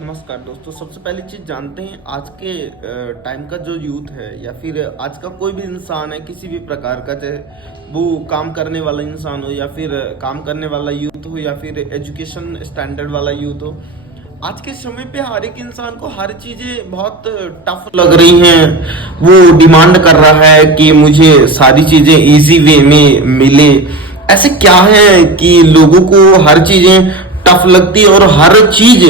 नमस्कार दोस्तों। सबसे पहली चीज़ जानते हैं आज के टाइम का जो यूथ है या फिर आज का कोई भी इंसान है किसी भी प्रकार का, चाहे वो काम करने वाला इंसान हो या फिर काम करने वाला यूथ हो या फिर एजुकेशन स्टैंडर्ड वाला यूथ हो, आज के समय पे हर एक इंसान को हर चीज़ें बहुत टफ लग रही हैं। वो डिमांड कर रहा है कि मुझे सारी चीज़ें इजी वे में मिले। ऐसे क्या है कि लोगों को हर चीज़ें टफ लगती है और हर चीज़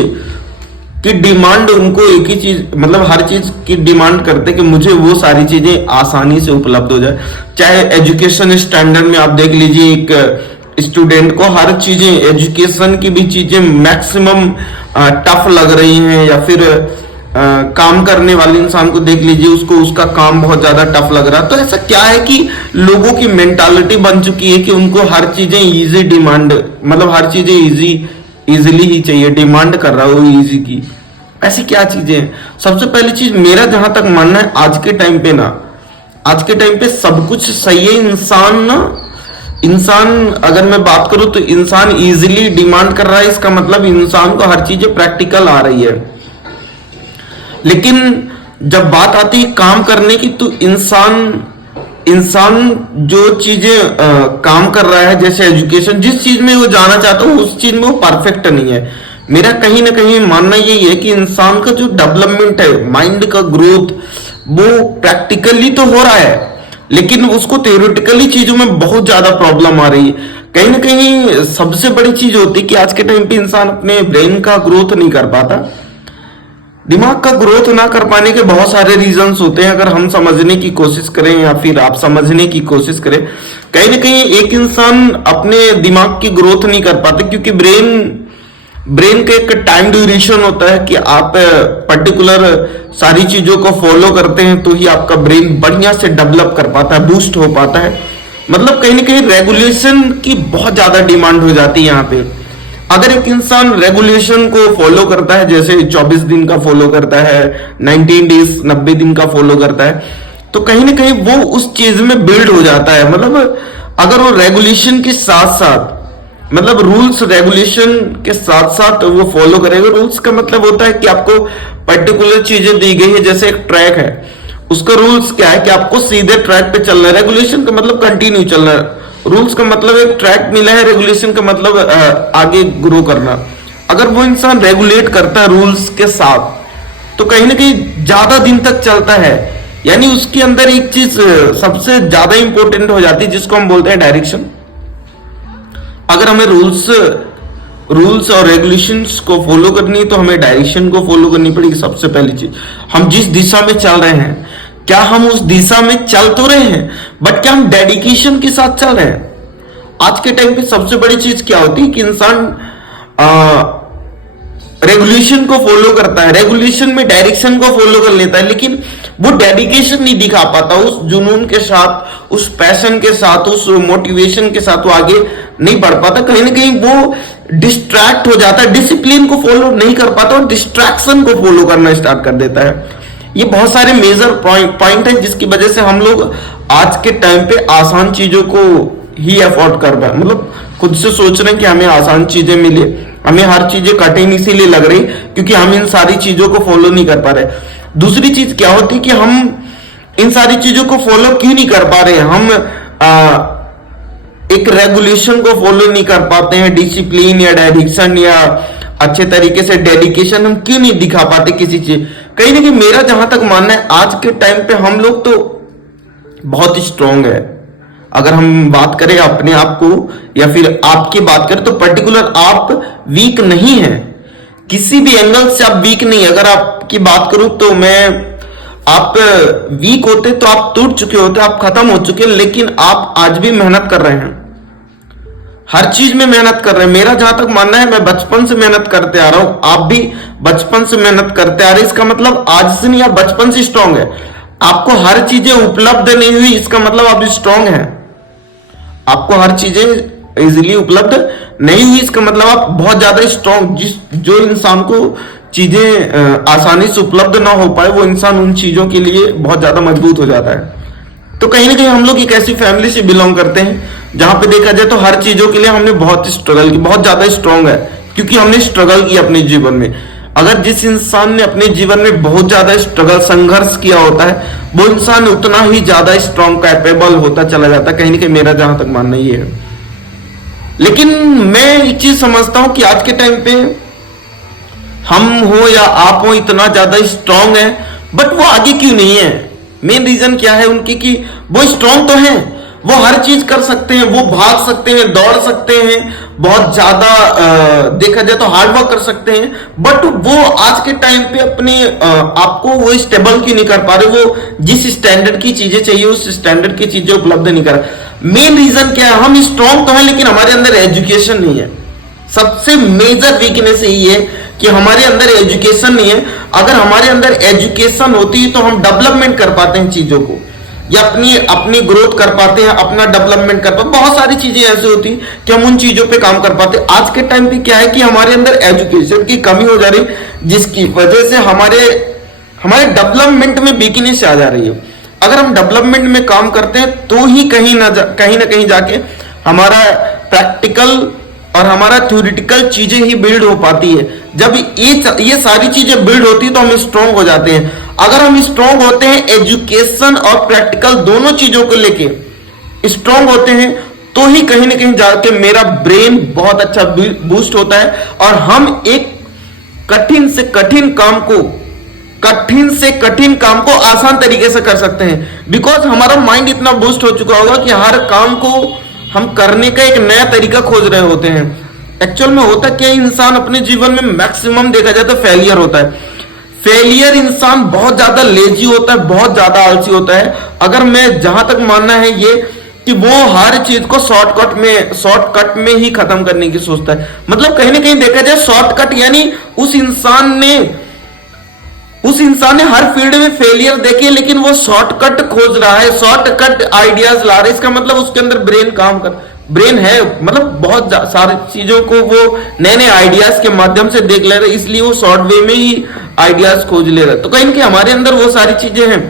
की डिमांड उनको एक ही चीज, मतलब हर चीज की डिमांड करते कि मुझे वो सारी चीजें आसानी से उपलब्ध हो जाए। चाहे एजुकेशन स्टैंडर्ड में आप देख लीजिए, एक स्टूडेंट को हर चीजें, एजुकेशन की भी चीजें मैक्सिमम टफ लग रही हैं, या फिर काम करने वाले इंसान को देख लीजिए, उसको उसका काम बहुत ज्यादा टफ लग रहा है। तो ऐसा क्या है कि लोगों की मेंटालिटी बन चुकी है कि उनको हर चीजें इजी डिमांड, मतलब हर चीजें इजीली ही चाहिए, डिमांड कर रहा है वो इजी की। ऐसी क्या चीजें हैं? सबसे पहली चीज मेरा जहां तक मानना है, आज के टाइम पे सब कुछ सही है। इंसान अगर मैं बात करूं तो इंसान इजीली डिमांड कर रहा है, इसका मतलब इंसान को हर चीजें प्रैक्टिकल आ रही है। लेकिन जब बात आती है काम करने की, तो इंसान जो चीजें काम कर रहा है, जैसे एजुकेशन, जिस चीज में वो जाना चाहता है उस चीज में वो परफेक्ट नहीं है। मेरा कहीं ना कहीं मानना यही है कि इंसान का जो डेवलपमेंट है, माइंड का ग्रोथ, वो प्रैक्टिकली तो हो रहा है, लेकिन उसको थ्योरेटिकली चीजों में बहुत ज्यादा प्रॉब्लम आ रही है। कहीं ना कहीं सबसे बड़ी चीज होती है कि आज के टाइम पे इंसान अपने ब्रेन का ग्रोथ नहीं कर पाता। दिमाग का ग्रोथ ना कर पाने के बहुत सारे रीजंस होते हैं। अगर हम समझने की कोशिश करें या फिर आप समझने की कोशिश करें, कहीं ना कहीं एक इंसान अपने दिमाग की ग्रोथ नहीं कर पाते, क्योंकि ब्रेन का एक टाइम ड्यूरेशन होता है कि आप पर्टिकुलर सारी चीजों को फॉलो करते हैं तो ही आपका ब्रेन बढ़िया से डेवलप कर पाता है, बूस्ट हो पाता है। मतलब कहीं ना कहीं रेगुलेशन की बहुत ज्यादा डिमांड हो जाती है यहाँ पे। अगर एक इंसान रेगुलेशन को फॉलो करता है, जैसे 24 दिन का फॉलो करता है, 19 डेज 90 दिन का फॉलो करता है, तो कहीं ना कहीं वो उस चीज में बिल्ड हो जाता है। मतलब अगर वो रेगुलेशन के साथ साथ, मतलब रूल्स रेगुलेशन के साथ साथ वो फॉलो करेगा। रूल्स का मतलब होता है कि आपको पर्टिकुलर चीजें दी गई है, जैसे एक ट्रैक है, उसका रूल्स क्या है कि आपको सीधे ट्रैक पे चलना है। रेगुलेशन का मतलब कंटिन्यू चलना है, रूल्स का मतलब एक ट्रैक मिला है, रेगुलेशन का मतलब आगे ग्रो करना। अगर वो इंसान रेगुलेट करता है रूल्स के साथ, तो कहीं ना कहीं ज्यादा दिन तक चलता है। यानी उसके अंदर एक चीज सबसे ज्यादा इंपॉर्टेंट हो जाती है, जिसको हम बोलते हैं डायरेक्शन। अगर हमें रूल्स और रेगुलेशंस को फॉलो करनी है तो हमें डायरेक्शन को फॉलो करनी पड़ेगी। सबसे पहली चीज, हम जिस दिशा में चल रहे हैं, क्या हम उस दिशा में चल तो रहे हैं, बट क्या हम डेडिकेशन के साथ चल रहे हैं? आज के टाइम पे सबसे बड़ी चीज क्या होती है कि इंसान रेगुलेशन को फॉलो करता है, रेगुलेशन में डायरेक्शन को फॉलो कर लेता है, लेकिन वो डेडिकेशन नहीं दिखा पाता। उस जुनून के साथ, उस पैशन के साथ, उस मोटिवेशन के साथ वो आगे नहीं बढ़ पाता। कहीं ना कहीं वो डिस्ट्रैक्ट हो जाता है, डिसिप्लिन को फॉलो नहीं कर पाता और डिस्ट्रैक्शन को फॉलो करना स्टार्ट कर देता है। ये बहुत सारे मेजर पॉइंट है जिसकी वजह से हम लोग आज के टाइम पे आसान चीजों को ही अफोर्ड कर पाए, मतलब खुद से सोच रहे हैं कि हमें आसान चीजें मिले, हमें हर चीजें कठिन इसीलिए लग रही क्योंकि हम इन सारी चीजों को फॉलो नहीं कर पा रहे। दूसरी चीज क्या होती है कि हम इन सारी चीजों को फॉलो क्यों नहीं कर पा रहे? हम एक रेगुलेशन को फॉलो नहीं कर पाते हैं, डिसिप्लिन या डायरेक्शन या अच्छे तरीके से डेडिकेशन हम क्यों नहीं दिखा पाते किसी चीज। कहीं ना कहीं मेरा जहां तक मानना है, आज के टाइम पे हम लोग तो बहुत स्ट्रांग है। अगर हम बात करें अपने आप को या फिर आपकी बात करें, तो पर्टिकुलर आप वीक नहीं है, किसी भी एंगल से आप वीक नहीं। अगर आपकी बात करूं तो आप वीक होते तो आप टूट चुके होते, आप खत्म हो चुके, लेकिन आप आज भी मेहनत कर रहे हैं, हर चीज में मेहनत कर रहे हैं। मेरा जहां तक मानना है, मैं बचपन से मेहनत करते आ रहा हूं, आप भी बचपन से मेहनत करते आ रहे हैं। इसका मतलब आज से नहीं, आप बचपन से स्ट्रांग है। आपको हर चीजें उपलब्ध नहीं हुई, इसका मतलब आप स्ट्रांग हैं। आपको हर चीजें इजीली उपलब्ध नहीं हुई, इसका मतलब आप बहुत ज्यादा स्ट्रांग। जो इंसान को चीजें आसानी से उपलब्ध ना हो पाए, वो इंसान उन चीजों के लिए बहुत ज्यादा मजबूत हो जाता है। तो कहीं ना कहीं हम लोग एक ऐसी फैमिली से बिलोंग करते हैं जहां पे देखा जाए तो हर चीजों के लिए हमने बहुत स्ट्रगल की, बहुत ज्यादा स्ट्रांग है क्योंकि हमने स्ट्रगल किया अपने जीवन में। अगर जिस इंसान ने अपने जीवन में बहुत ज्यादा स्ट्रगल संघर्ष किया होता है, वो इंसान उतना ही ज्यादा स्ट्रॉन्ग कैपेबल होता चला जाता है, कहीं ना कहीं मेरा जहां तक मानना ये है। लेकिन मैं एक चीज समझता हूं कि आज के टाइम पे हम हो या आप हो इतना ज्यादा स्ट्रांग है, बट वो आगे क्यों नहीं है? मेन रीजन क्या है उनकी कि वो स्ट्रांग तो है, वो हर चीज कर सकते हैं, वो भाग सकते हैं, दौड़ सकते हैं, बहुत ज्यादा देखा जाए तो हार्ड वर्क कर सकते हैं, बट वो आज के टाइम पे अपने आपको वो स्टेबल क्यों नहीं कर पा रहे? वो जिस स्टैंडर्ड की चीजें चाहिए उस स्टैंडर्ड की चीजें उपलब्ध नहीं कर रहे। मेन रीजन क्या है? हम स्ट्रांग तो है लेकिन हमारे अंदर एजुकेशन नहीं है। सबसे मेजर वीकनेस यही है कि हमारे अंदर एजुकेशन नहीं है। अगर हमारे अंदर एजुकेशन होती है तो हम डेवलपमेंट कर पाते हैं चीजों को, या अपनी अपनी ग्रोथ कर पाते हैं, अपना डेवलपमेंट कर पाते हैं। बहुत सारी चीजें ऐसी होती कि हम उन चीजों पे काम कर पाते। आज के टाइम पे क्या है कि हमारे अंदर एजुकेशन की कमी हो जा रही, जिसकी वजह से हमारे डेवलपमेंट में वीकनेस आ जा रही है। अगर हम डेवलपमेंट में काम करते हैं तो ही कहीं ना कहीं जाके हमारा प्रैक्टिकल और हमारा थ्योरेटिकल चीजें ही बिल्ड हो पाती है। जब ये सारी चीजें बिल्ड होती है तो हम स्ट्रांग हो जाते हैं। अगर हम स्ट्रांग होते हैं एजुकेशन और प्रैक्टिकल दोनों चीजों को लेके स्ट्रांग होते हैं, तो ही कहीं ना कहीं जाके मेरा ब्रेन बहुत अच्छा बूस्ट होता है और हम एक कठिन से कठिन काम को आसान तरीके से कर सकते हैं। बिकॉज हमारा माइंड इतना बूस्ट हो चुका होगा कि हर काम को हम करने का एक नया तरीका खोज रहे होते हैं। एक्चुअल में होता क्या, इंसान अपने जीवन में मैक्सिमम देखा जाए तो फेलियर होता है। फेलियर इंसान बहुत ज्यादा लेजी होता है, बहुत ज्यादा आलसी होता है। अगर मैं जहां तक मानना है ये कि वो हर चीज को शॉर्टकट में ही खत्म करने की सोचता है। मतलब कहीं ना कहीं देखा जाए शॉर्टकट, यानी उस इंसान ने हर फील्ड में फेलियर देखे लेकिन वो शॉर्टकट खोज रहा है, शॉर्टकट आइडियाज ला रहा है। इसका मतलब उसके अंदर ब्रेन है, मतलब बहुत सारी चीजों को वो नए नए आइडियाज के माध्यम से देख ले रहे, इसलिए वो शॉर्ट वे में ही आइडियाज खोज ले रहे। तो कहीं ना कहीं हमारे अंदर वो सारी चीजें हैं,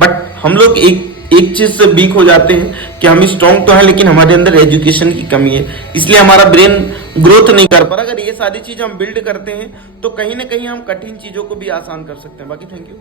बट हम लोग एक चीज से वीक हो जाते हैं कि हम स्ट्रांग तो है लेकिन हमारे अंदर एजुकेशन की कमी है, इसलिए हमारा ब्रेन ग्रोथ नहीं कर पा रहा। अगर ये सारी चीज हम बिल्ड करते हैं तो कहीं ना कहीं हम कठिन चीजों को भी आसान कर सकते हैं। बाकी थैंक यू।